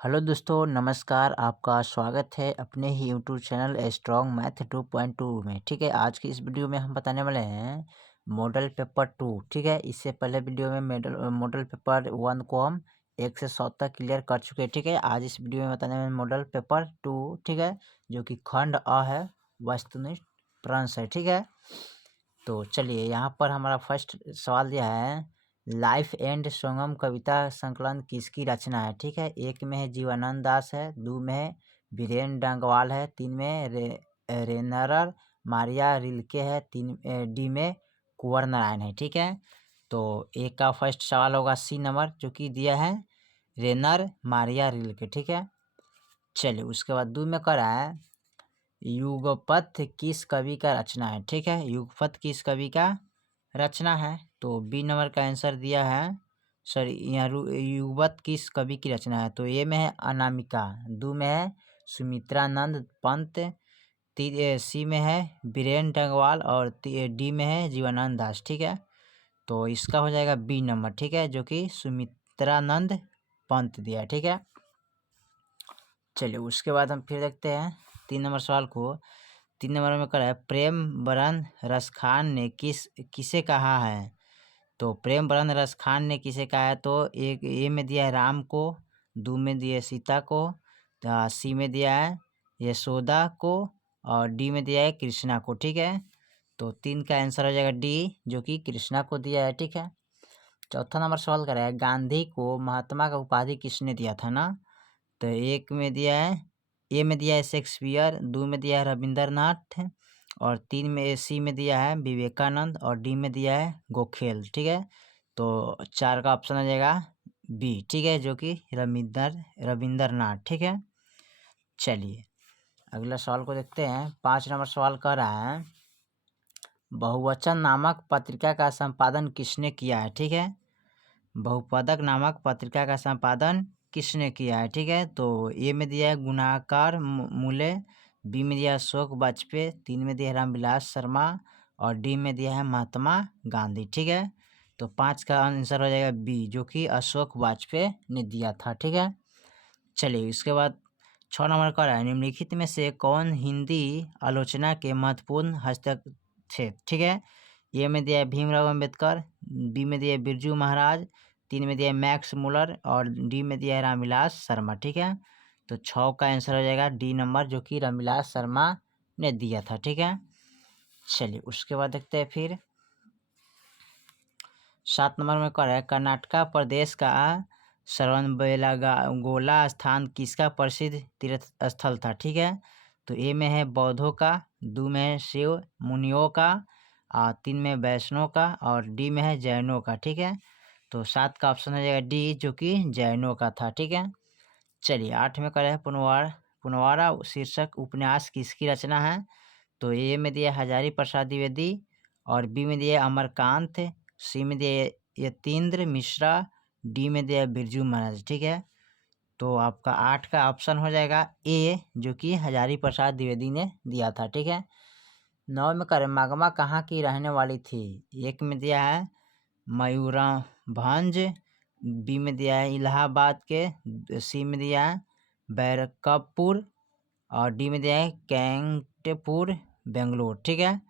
Hello दोस्तों, नमस्कार। आपका स्वागत है अपने ही यूट्यूब चैनल स्ट्रॉन्ग मैथ 2.2 में। ठीक है, आज की इस वीडियो में हम बताने वाले हैं मॉडल पेपर 2। ठीक है, इससे पहले वीडियो में मॉडल पेपर 1 को हम 1 से 100 तक क्लियर कर चुके हैं। ठीक है, आज इस वीडियो में बताने वाले मॉडल पेपर 2। ठीक है, जो कि खंड अ है, वस्तुनिष्ठ प्रश्न है। ठीक है, तो चलिए यहाँ पर हमारा फर्स्ट सवाल दिया है, लाइफ एंड संगम कविता संकलन किसकी रचना है। ठीक है, एक में है जीवानंद दास है, दो में है बीरेन डंगवाल है, तीन में रेनर मारिया रिल्के है, डी में कुंवर नारायण है। ठीक है, तो एक का फर्स्ट सवाल होगा सी नंबर, जो कि दिया है रेनर मारिया रिल्के। ठीक है, चलिए उसके बाद दो में करा है, युगपथ किस कवि का रचना है। ठीक है, युगपथ किस कवि का रचना है, तो बी नंबर का आंसर दिया है। सॉरी, यहाँ युगपथ किस कवि की रचना है, तो ए में है अनामिका, दो में है सुमित्रानंद पंत, सी में है बीरेन डंगवाल और डी में है जीवानंद दास। ठीक है, तो इसका हो जाएगा बी नंबर। ठीक है, जो कि सुमित्रानंद पंत दिया है। ठीक है, चलिए उसके बाद हम फिर देखते हैं 3 नंबर सवाल को। 3 नंबर में करा है, प्रेम बरन रसखान ने किसे कहा है। तो प्रेम बरन रसखान ने किसे कहा है, तो एक ए में दिया है राम को, दो में दिया है सीता को, सी में दिया है यशोदा को और डी में दिया है कृष्णा को। ठीक है, तो 3 का आंसर हो जाएगा डी, जो कि कृष्णा को दिया है। ठीक है, चौथा नंबर सवाल करा है, गांधी को महात्मा का उपाधि किसने दिया था ना। तो एक में दिया है, ए में दिया है शेक्सपियर, दो में दिया है रविंद्रनाथ और तीन में सी में दिया है विवेकानंद और डी में दिया है गोखेल। ठीक है, तो 4 का ऑप्शन आ जाएगा बी। ठीक है, जो कि रविंद्रनाथ। ठीक है, चलिए अगला सवाल को देखते हैं। 5 नंबर सवाल कह रहा है, बहुवचन नामक पत्रिका का संपादन किसने किया है। ठीक है, बहुपदक नामक पत्रिका का संपादन किसने किया है। ठीक है, तो ए में दिया है गुणाकार मूले, बी में दिया है अशोक वाजपेयी, तीन में दिया है रामविलास शर्मा और डी में दिया है महात्मा गांधी। ठीक है, तो 5 का आंसर हो जाएगा बी, जो कि अशोक वाजपेयी ने दिया था। ठीक है, चलिए इसके बाद 6 नंबर का है, निम्नलिखित में से कौन हिंदी आलोचना के महत्वपूर्ण हस्तक्षेप थे। ठीक है, ए में दिया है भीमराव अम्बेडकर, बी में दिया है बिरजू महाराज, तीन में दिया है मैक्स मुलर और डी में दिया है रामविलास शर्मा। ठीक है, तो 6 का आंसर हो जाएगा डी नंबर, जो कि रामविलास शर्मा ने दिया था। ठीक है, चलिए उसके बाद देखते हैं फिर 7 नंबर में कर है, कर्नाटका प्रदेश का श्रवणबेलागोला स्थान किसका प्रसिद्ध तीर्थ स्थल था। ठीक है, तो ए में है बौद्धों का, दो में है शिव मुनियों का, तीन में वैष्णव का और डी में है जैनों का। ठीक है, तो 7 का ऑप्शन हो जाएगा डी, जो कि जैनों का था। ठीक है, चलिए 8 में करे है, पुनवारा शीर्षक उपन्यास किसकी रचना है। तो ए में दिया हजारी प्रसाद द्विवेदी और बी में दिया अमरकांत, सी में दिया यतीन्द्र मिश्रा, डी में दिया बिरजू महाराज। ठीक है, तो आपका 8 का ऑप्शन हो जाएगा ए, जो कि हजारी प्रसाद द्विवेदी ने दिया था। ठीक है, 9 में करें, मगमा कहाँ की रहने वाली थी। एक में दिया है मयूरभंज, बी में दिया है इलाहाबाद के, सी में दिया है बैरकपुर और डी में दिया है कैंटपुर बेंगलोर। ठीक है,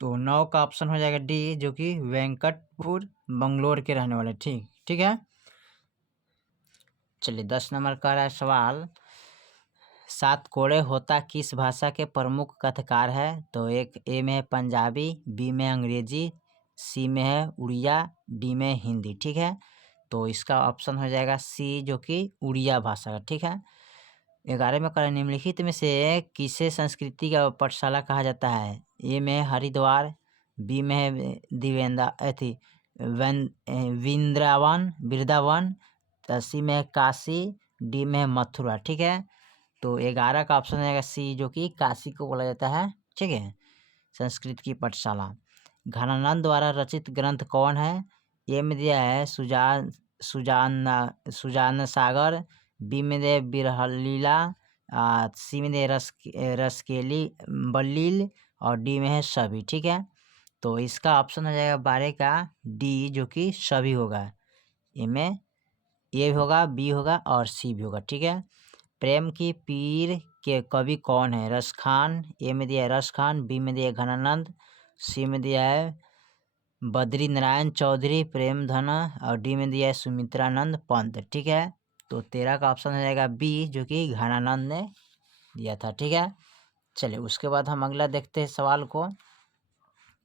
तो 9 का ऑप्शन हो जाएगा डी, जो कि वेंकटपुर बंगलोर के रहने वाले। ठीक ठीक है, चलिए 10 नंबर का रहा है सवाल, सात कोड़े होता किस भाषा के प्रमुख कथाकार है। तो एक ए में है पंजाबी, बी में अंग्रेजी, सी में है उड़िया, डी में हिंदी। ठीक है, तो इसका ऑप्शन हो जाएगा सी, जो कि उड़िया भाषा का। ठीक है, 11 में करें, निम्नलिखित में से किसे संस्कृति का पाठशाला कहा जाता है। ए में हरिद्वार, बी में है वृंदावन, सी में है काशी, डी में है मथुरा। ठीक है, तो 11 का ऑप्शन आएगा सी, जो कि काशी को बोला जाता है। ठीक है, संस्कृत की पाठशाला। घनानंद द्वारा रचित ग्रंथ कौन है। ए में दिया है सुजान सागर, बी में दिया है बिरहलीला, सी में दिया रसकेली बल्लील और डी में है सभी। ठीक है, तो इसका ऑप्शन हो जाएगा 12 का डी, जो कि सभी होगा। ए में ए भी होगा, बी होगा और सी भी होगा। ठीक है, प्रेम की पीर के कवि कौन है? रसखान, ए में दिया है रसखान, बी में दिया है घनानंद, सी में दिया है बद्री नारायण चौधरी प्रेमधन और डी में दिया है सुमित्रानंद पंत। ठीक है, तो 13 का ऑप्शन हो जाएगा बी, जो कि घनानंद ने दिया था। ठीक है, चलिए उसके बाद हम अगला देखते हैं सवाल को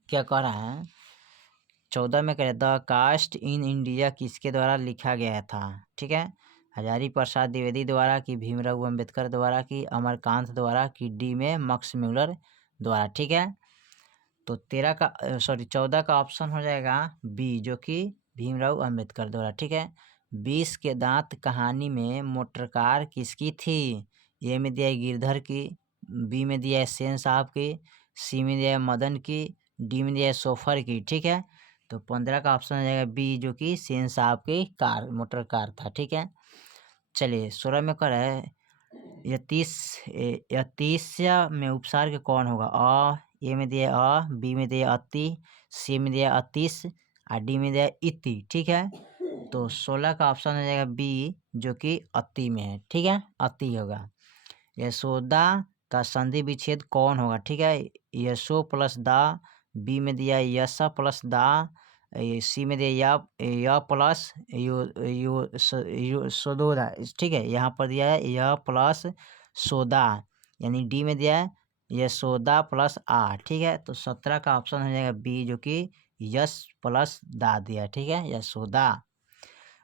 क्या कह रहा है। 14 में कह रहे द कास्ट इन इंडिया किसके द्वारा लिखा गया था? ठीक है, हजारी प्रसाद द्विवेदी द्वारा, कि भीमराव अम्बेडकर द्वारा, कि अमरकांत द्वारा, कि डी में मैक्स म्यूलर द्वारा। ठीक है, तो 14 का ऑप्शन हो जाएगा बी, जो कि भीमराव अम्बेडकर द्वारा। ठीक है, 20 के दांत कहानी में मोटरकार किसकी थी? ए में दिया है गिरधर की, बी में दिया है सेन साहब की, सी में दिया है मदन की, डी में दिया है सोफर की। ठीक है, तो 15 का ऑप्शन हो जाएगा बी, जो कि सेन साहब की कार मोटर कार था। ठीक है, चलिए 16 में कर है यतीस में उपसर्ग के कौन होगा? ए में दिया बी में दिया अति, सी में दिया अतीस और डी में दिया इति। ठीक है, तो 16 का ऑप्शन हो जाएगा बी, जो कि अति में है। ठीक है, अति होगा। यशोदा का संधि विच्छेद कौन होगा? ठीक है, यशो प्लस दा, बी में दिया यश प्लस दा, सी में दिया य प्लस सोदोदा। ठीक है, यहाँ पर दिया है य प्लस सोदा, यानी डी में दिया है यशोदा प्लस आ। ठीक है, तो 17 का ऑप्शन हो जाएगा बी, जो कि यश प्लस दा दिया। ठीक है, यशोदा।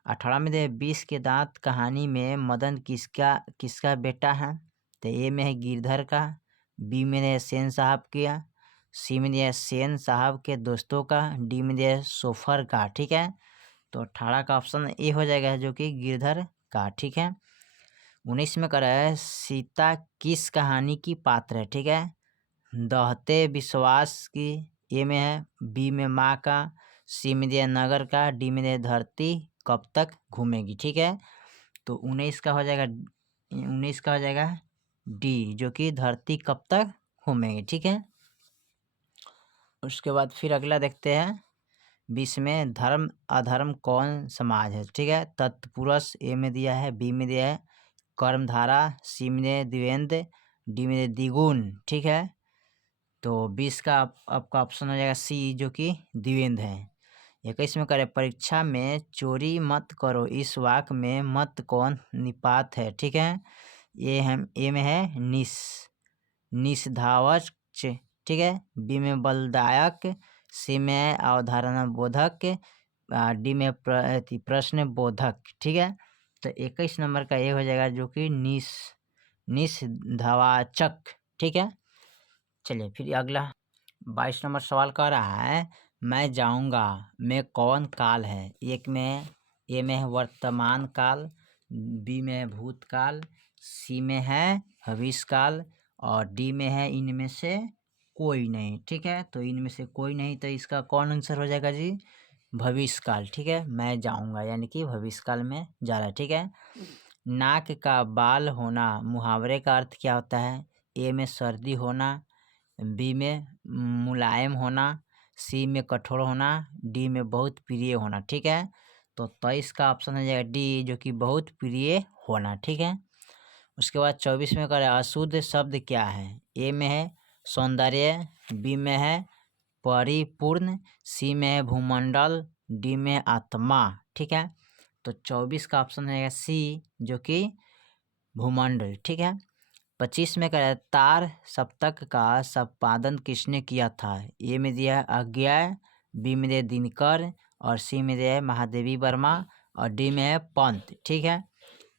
18 में दिया 20 के दांत कहानी में मदन किसका किसका बेटा है? तो ए में है गिरधर का, बी में है सेन साहब का, सी में दिया है सेन साहब के दोस्तों का, डी में दिया है सोफर का। ठीक है, तो 18 का ऑप्शन ए हो जाएगा, जो कि गिरधर का। ठीक है, 19 में कह रहा है सीता किस कहानी की पात्र है? ठीक है, दहते विश्वास की, ए में है, बी में माँ का, सी में दिया नगर का, डी में दिया धरती कब तक घूमेगी। ठीक है, तो 19 का हो जाएगा डी, जो कि धरती कब तक घूमेगी। ठीक है, उसके बाद फिर अगला देखते हैं 20 में धर्म अधर्म कौन समाज है? ठीक है, तत्पुरुष ए में दिया है, बी में दिया है कर्मधारा, सी में दिया है द्विवेंद्र, डी में दिया है द्विगुण। ठीक है, तो 20 का आपका ऑप्शन हो जाएगा सी, जो कि द्विवेंद्र है। 21 में करे परीक्षा में चोरी मत करो इस वाक्य में मत कौन निपात है? ठीक है, ए में है निषधावक। ठीक है, बी में बलदायक, सी में है अवधारणा बोधक, डी में प्रश्न बोधक। ठीक है, तो 21 नंबर का ये हो जाएगा, जो कि निषधावाचक। ठीक है, चलिए फिर अगला 22 नंबर सवाल कह रहा है मैं जाऊंगा में कौन काल है? एक में ए में है वर्तमान काल, बी में है भूतकाल, सी में है भविष्य काल और डी में है इनमें से कोई नहीं। ठीक है, तो इनमें से कोई नहीं, तो इसका कौन आंसर हो जाएगा जी? भविष्य काल। ठीक है, मैं जाऊंगा यानी कि भविष्य काल में जा रहा है। ठीक है, नाक का बाल होना मुहावरे का अर्थ क्या होता है? ए में सर्दी होना, बी में मुलायम होना, सी में कठोर होना, डी में बहुत प्रिय होना। ठीक है, तो 23 का ऑप्शन हो जाएगा डी, जो कि बहुत प्रिय होना। ठीक है, उसके बाद 24 में करें अशुद्ध शब्द क्या है? ए में है सौंदर्य, बी में है परिपूर्ण, सी में है भूमंडल, डी में है आत्मा। ठीक है, तो 24 का ऑप्शन हो जाएगा सी, जो कि भूमंडल। ठीक है, 25 में कह रहा है तार सप्तक का संपादन किसने किया था? ए में दिया है अज्ञा, बी में दिया दिनकर और सी में दिया है महादेवी वर्मा और डी में है पंत। ठीक है,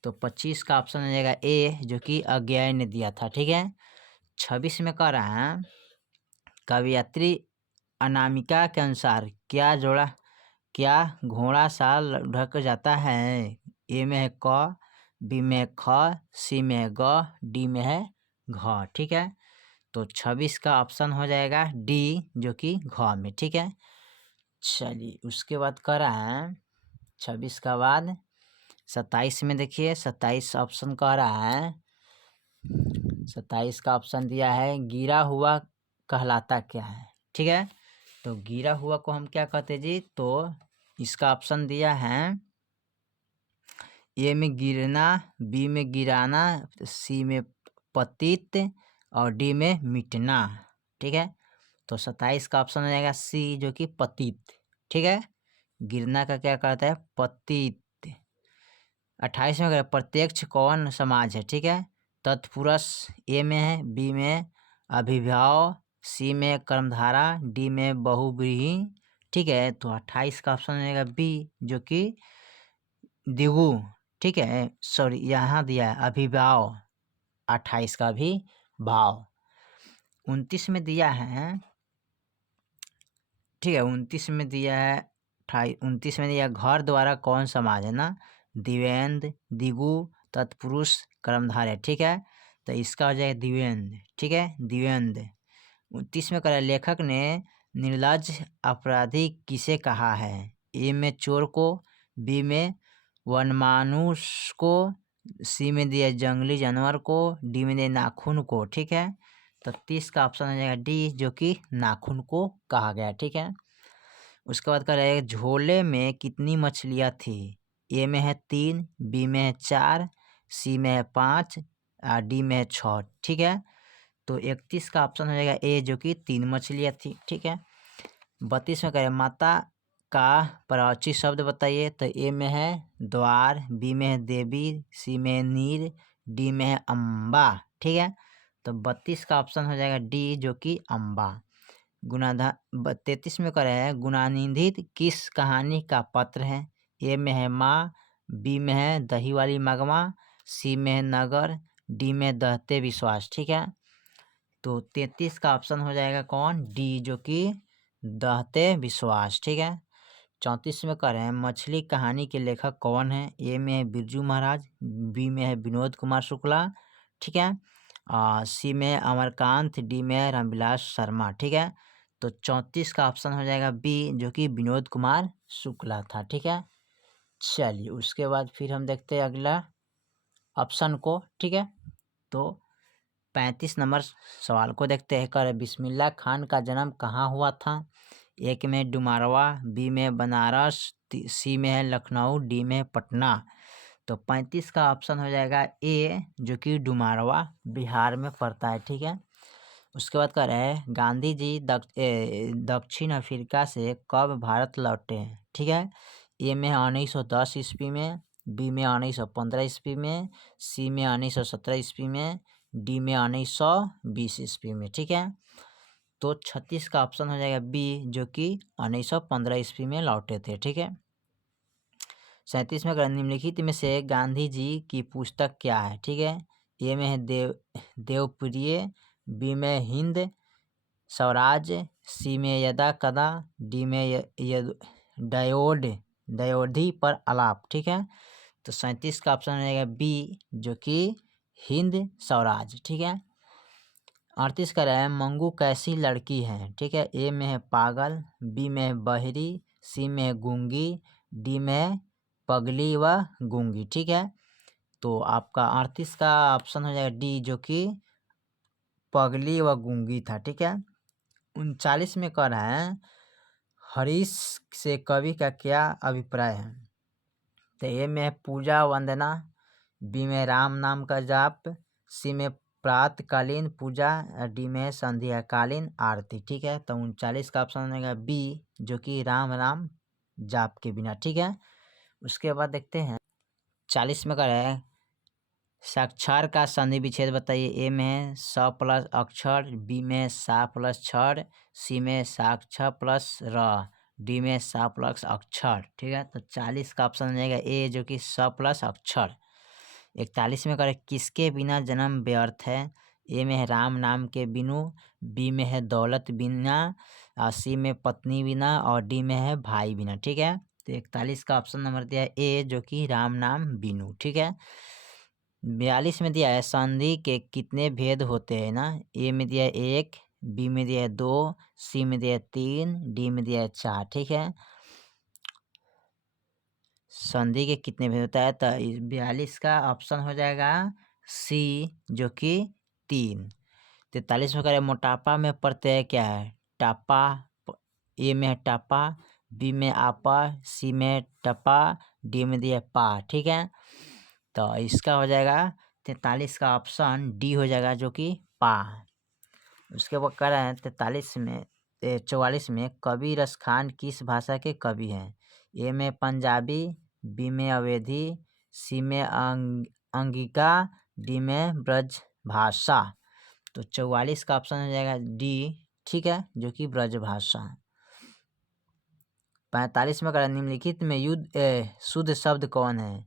तो 25 का ऑप्शन हो जाएगा ए, जो कि अज्ञा ने दिया था। ठीक है, 26 में कह रहा है कवयित्री अनामिका के अनुसार क्या घोड़ा साल ढक जाता है? ए में है क, बी में है ख, सी में है ग, डी में है घ। ठीक है, तो 26 का ऑप्शन हो जाएगा डी, जो कि घ में। ठीक है, चलिए उसके बाद कह रहा है 26 का बाद 27 में देखिए 27 ऑप्शन कह रहा है 27 का ऑप्शन दिया है गिरा हुआ कहलाता क्या है? ठीक है, तो गिरा हुआ को हम क्या कहते जी? तो इसका ऑप्शन दिया है ए में गिरना, बी में गिराना, सी में पतित और डी में मिटना। ठीक है, तो 27 का ऑप्शन हो जाएगा सी, जो कि पतित। ठीक है, गिरना का क्या करता है, पतित। 28 में अगर प्रत्यक्ष कौन समाज है। ठीक है, तत्पुरुष ए में है, बी में अभिभाव, सी में कर्मधारा, डी में बहुव्रीहि। ठीक है, तो 28 का ऑप्शन हो जाएगा बी, जो कि दिगु। ठीक है, सॉरी यहाँ दिया है अभिभाव, 28 का भी भाव। 29 में दिया है, ठीक है, 29 में दिया है, 29 में दिया घर द्वारा कौन समाज है ना, दिवेंद, दिगु, तत्पुरुष, कर्मधारय। ठीक है, तो इसका हो जाएगा दिवेंद। ठीक है, दिवेंद। 29 में करा लेखक ने निर्लज्ज अपराधी किसे कहा है। ए में चोर को, बी में वनमानुष को, सी में दिया जंगली जानवर को, डी में दिया नाखून को। ठीक है, तो 30 का ऑप्शन हो जाएगा डी, जो कि नाखून को कहा गया। ठीक है, उसके बाद कह रहे हैं झोले में कितनी मछलियाँ थी। ए में है 3, बी में है 4, सी में है 5 और डी में है 6। ठीक है, तो 31 का ऑप्शन हो जाएगा ए, जो कि 3 मछलियाँ थी। ठीक है, 32 में कह रहे हैं माता का परावर्ची शब्द बताइए। तो ए में है द्वार, बी में है देवी, सी में है नीर, डी में है अम्बा। ठीक है, तो 32 का ऑप्शन हो जाएगा डी, जो कि अम्बा। 33 में कह रहे हैं गुणानिधित किस कहानी का पत्र है। ए में है माँ, बी में है दही वाली मगमा, सी में है नगर, डी में दहते विश्वास। ठीक है, तो 33 का ऑप्शन हो जाएगा कौन, डी, जो कि दहते विश्वास। ठीक है, 34 में कह रहे हैं मछली कहानी के लेखक कौन है। ए में है बिरजू महाराज, बी में है विनोद कुमार शुक्ला। ठीक है, सी में है अमरकांत, डी में है रामविलास शर्मा। ठीक है, तो 34 का ऑप्शन हो जाएगा बी, जो कि विनोद कुमार शुक्ला था। ठीक है, चलिए उसके बाद फिर हम देखते हैं अगला ऑप्शन को। ठीक है, तो 35 नंबर सवाल को देखते हैं। कर बिस्मिल्लाह खान का जन्म कहाँ हुआ था। एक में डुमारवा, बी में बनारस, सी में है लखनऊ, डी में है पटना। तो 35 का ऑप्शन हो जाएगा ए, जो कि डुमारवा बिहार में पड़ता है। ठीक है, उसके बाद कह रहे हैं गांधी जी दक्षिण अफ्रीका से कब भारत लौटे हैं। ठीक है, ए में 1910 ईस्वी में, बी में 1915 ईस्वी में, सी में 1917 ईस्वी में, डी में 1920 ईस्वी में। ठीक है, तो 36 का ऑप्शन हो जाएगा बी, जो कि 1915 ईस्वी में लौटे थे। ठीक है, 37 में अगर निम्नलिखित में से गांधी जी की पुस्तक क्या है। ठीक है, ए में है देवप्रिय, बी में हिंद स्वराज, सी में यदा कदा, डी में दयोधि पर आलाप। ठीक है, तो 37 का ऑप्शन रहेगा बी, जो कि हिंद स्वराज। ठीक है, 38 का रहा है मंगू कैसी लड़की है। ठीक है, ए में है पागल, बी में है बहरी, सी में है गूंगी, डी में है पगली व गूंगी। ठीक है, तो आपका 38 का ऑप्शन हो जाएगा डी, जो कि पगली व गूंगी था। ठीक है, 39 में कह रहा है हरीश से कवि का क्या अभिप्राय है। तो ए में है पूजा वंदना, बी में राम नाम का जाप, सी में प्रातकालीन पूजा, डी में संध्याकालीन आरती। ठीक है, तो 39 का ऑप्शन रहेगा बी, जो कि राम राम जाप के बिना। ठीक है, उसके बाद देखते हैं 40 में कह रहा है साक्षर का संधि विच्छेद बताइए। ए में है स प्लस अक्षर, बी में सा प्लस क्षर, सी में साक्ष प्लस र, डी में सा प्लस अक्षर। ठीक है, तो 40 का ऑप्शन रहेगा ए, जो कि स प्लस अक्षर। 41 में करें किसके बिना जन्म व्यर्थ है। ए में है राम नाम के बिनु, बी में है दौलत बिना, सी में पत्नी बिना और डी में है भाई बिना। ठीक है, तो 41 का ऑप्शन नंबर दिया है ए, जो कि राम नाम बिनु। ठीक है, 42 में दिया है संधि के कितने भेद होते हैं ना। ए में दिया है 1, बी में दिया है 2, सी में दिया है 3, डी में दिया है 4। ठीक है, संधि के कितने भेद होता है, तो 42 का ऑप्शन हो जाएगा सी, जो कि 3। 43 में करें मोटापा में प्रत्यय क्या है। टापा, ए में है टापा, बी में आपा, सी में टपा, डी में दिया पा, ठीक है। तो इसका हो जाएगा 43 का ऑप्शन डी हो जाएगा, जो कि पा। उसके बाद कह रहे हैं 44 में कबीर खान किस भाषा के कवि हैं? ए में पंजाबी, बी में अवधी, सी में अंगिका, डी में ब्रज भाषा। तो 44 का ऑप्शन हो जाएगा डी, ठीक है, जो कि ब्रज भाषा। 45 में कह रहा है निम्नलिखित में शुद्ध शब्द कौन है?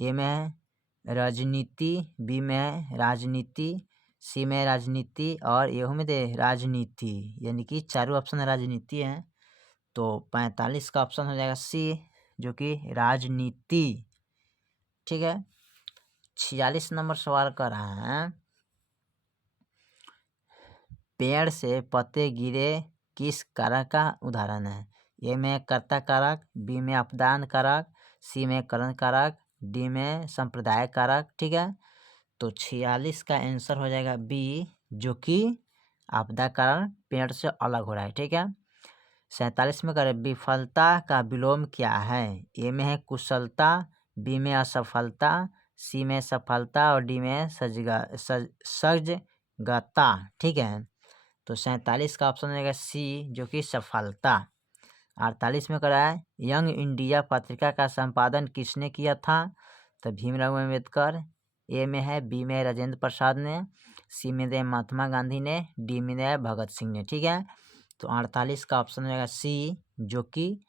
ए में है राजनीति, बी में है राजनीति, सी में राजनीति और ए में दे राजनीति, यानी कि चारों ऑप्शन राजनीति हैं। तो 45 का ऑप्शन हो जाएगा सी, जो कि राजनीति, ठीक है। 46 नंबर सवाल कर रहा है पेड़ से पत्ते गिरे किस कारक का उदाहरण है? ए में कर्ता कारक, बी में अपदान कारक, सी में करण कारक, डी में संप्रदाय कारक, ठीक है। तो 46 का आंसर हो जाएगा बी, जो कि आपदा कारण पेड़ से अलग हो रहा है, ठीक है। 47 में करें विफलता का विलोम क्या है? ए में है कुशलता, बी में असफलता, सी में सफलता और डी में सजगता, ठीक है। तो 47 का ऑप्शन हो जाएगा सी, जो कि सफलता। 48 में करा है यंग इंडिया पत्रिका का संपादन किसने किया था? तो भीमराव अम्बेडकर। ए में है, बी में राजेंद्र प्रसाद ने, सी में दे महात्मा गांधी ने, डी में दे भगत सिंह ने, ठीक है। तो 48 का ऑप्शन हो जाएगा सी, जो कि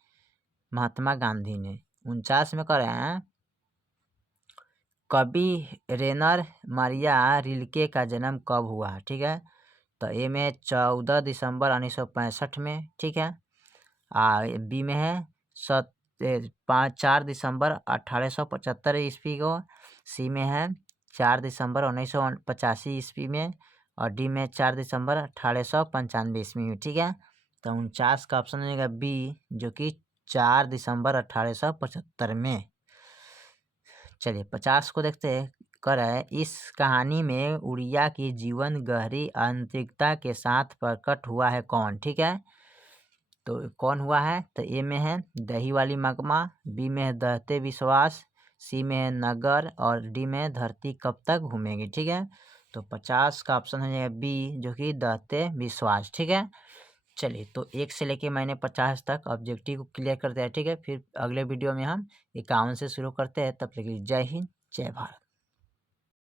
महात्मा गांधी ने। 49 में कह रहे हैं कवि रेनर मारिया रिल्के का जन्म कब हुआ? ठीक है। तो ए में 14 दिसंबर 1965 में, ठीक है। बी में है 4 दिसंबर 1875 ईस्वी को, सी में है 4 दिसंबर 1985 ईस्वी में और डी में 4 दिसंबर 1895 ईस्वी में, ठीक है। तो 49 का ऑप्शन हो जाएगा बी, जो कि 4 दिसंबर 1875 में। चलिए 50 को देखते हैं। कर है इस कहानी में उड़िया की जीवन गहरी आंतरिकता के साथ प्रकट हुआ है कौन? ठीक है, तो कौन हुआ है? तो ए में है दही वाली मगमा, बी में है दहते विश्वास, सी में है नगर और डी में है धरती कब तक घूमेगी, ठीक है। तो 50 का ऑप्शन हो जाएगा बी, जो कि दहते विश्वास, ठीक है। चलिए तो 1 से लेके मैंने 50 तक ऑब्जेक्टिव को क्लियर करते हैं, ठीक है। फिर अगले वीडियो में हम 51 से शुरू करते हैं। तब तक के लिए जय हिंद, जय भारत।